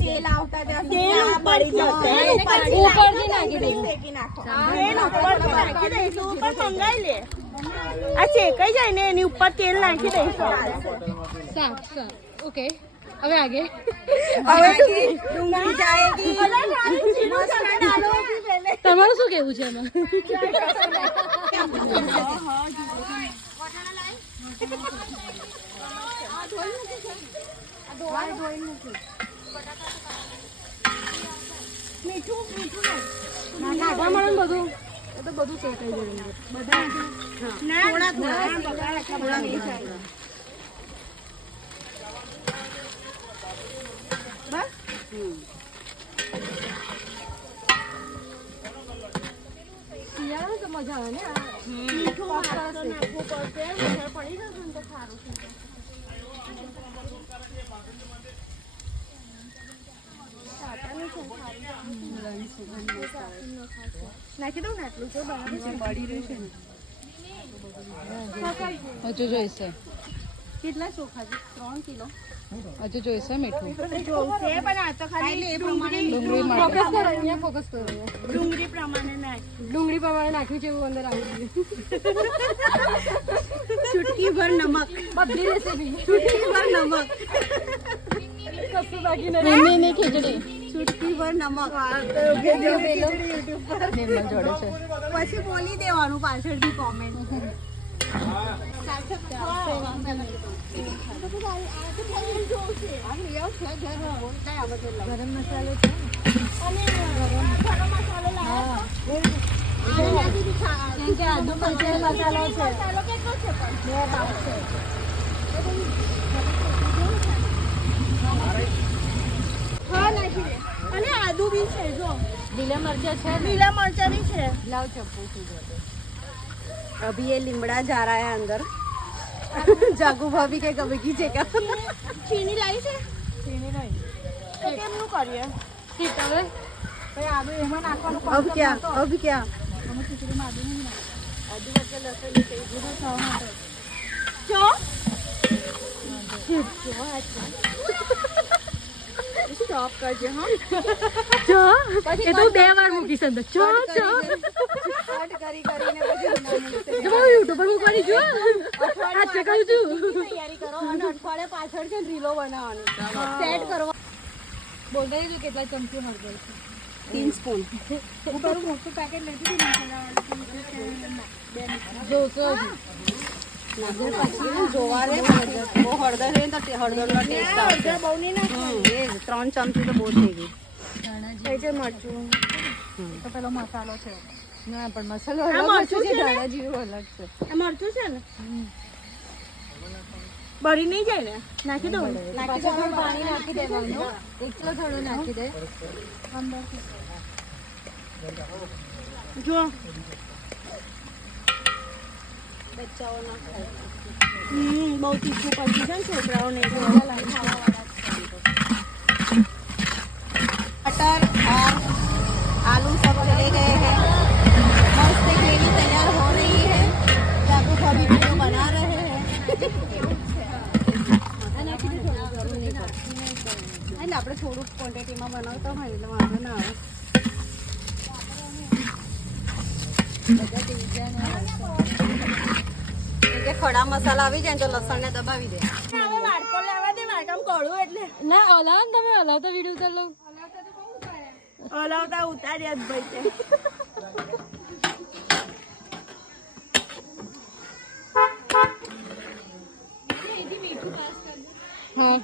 તેલ આવતા તેલ ઉપરથી નાખી દઈશું ઉપર મંગાઈ લે આ શેકાઈ જાય ને એની ઉપર તેલ નાખી દઈશું ઓકે હવે આગે હવે ડુંગળી જાયેગી તમારું શું કેવું છે એમાં નાખવા મળે બધું તો બધું શેકાઈ જાય શિયાળા તો મજા આવે ને મીઠું નાખવું પડશે પડી જશે ને તો સારું છે નાખી દઉં ને આટલું તો બરાબર છે પડી રહ્યું છે ને હજુ જોઈશે કેટલા ચોખા છે 3 કિલો હજુ જોઈશે મીઠું જોશે પણ આ તો ખાલી એ પ્રમાણે ફોકસ કરો અહીંયા ફોકસ કરો ડુંગળી પ્રમાણે નાખ્યું છે એવું અંદર આવી ચૂટકી ભર નમક બધી રેસીપી ચૂટકી ભર નમક કશું બાકી નહીં ખીચડી ચૂટકી ભર નમક જોડે છે પછી બોલી દેવાનું પાછળથી કોમેન્ટ ગરમ મસાલો છે આદુ મરચાં મસાલો છે હા નાખી દે અને આદુ બી છે જો લીલા મરચાં છે લીલા મરચાં બી છે લાવ ચપ્પુ अभी ये लिमड़ा जा रहा है अंदर जागू भाभी के कभी की जगह चीनी लाई છે ચીની નહીં તો કેમનું કરીએ ઠીક હવે ભાઈ આદુ એમાં નાખવાનું अब क्या અમે ખીચડીમાં આદુ નહીં આદુ વચ્ચે લસણ છે બધું ખાવા માટે જો સ્ટોપ કરજે હા એ તો 2 વાર મૂકી સંદર કટ કરી કરીને પછી યુટ્યુબ પર મૂકવાની જો આ ચકાઉ છું તૈયારી કરો અને અઠવાડિયે પાછળ છે રીલો બનાવવાની સેટ કરવા બોલતા જો કેટલા ચમચી હળદર છે 3 સ્પૂન હું તારું મોટું પેકેટ લેતી હતી મસાલાવાળું જોશો પછી જોવા દે બહુ હળદર છે તો હળદરનો ટેસ્ટ આવશે બહુ નહીં નાખવાનું એ 3 ચમચી તો બહુ થઈ ગઈ થઈ છે મરચું તો પેલો મસાલો છે ના પણ મસાલો આ અલગ મરચું છે છે ને? ધાણા જીરું અલગ છે આ મરચું છે ને બળી નહીં જાય ને નાખી દઉં નાખી દે પાણી નાખી દેવાનું એકલો થોડું નાખી દે જો બચ્ચાઓ ના ખાય બહુ તીખું પડતું છે ને છોકરાઓને मटर और आलू सब चले गए हैं मस्त ग्रेवी तैयार हो रही है जागू भाभी वीडियो बना रहे हैं એટલે આપણે થોડુંક ક્વોન્ટિટીમાં બનાવતા હોય એટલે વાંધો ના આવે ખડા મસાલા આવી જાય તો લસણ ને દબાવી દે વાડકો લેવા દે વાડકામ કળું એટલે ના હલાવ ને તમે હલાવતા વિડીયો ઉતાર લો હલાવતા ઉતાર્યા જ ભાઈ છે હા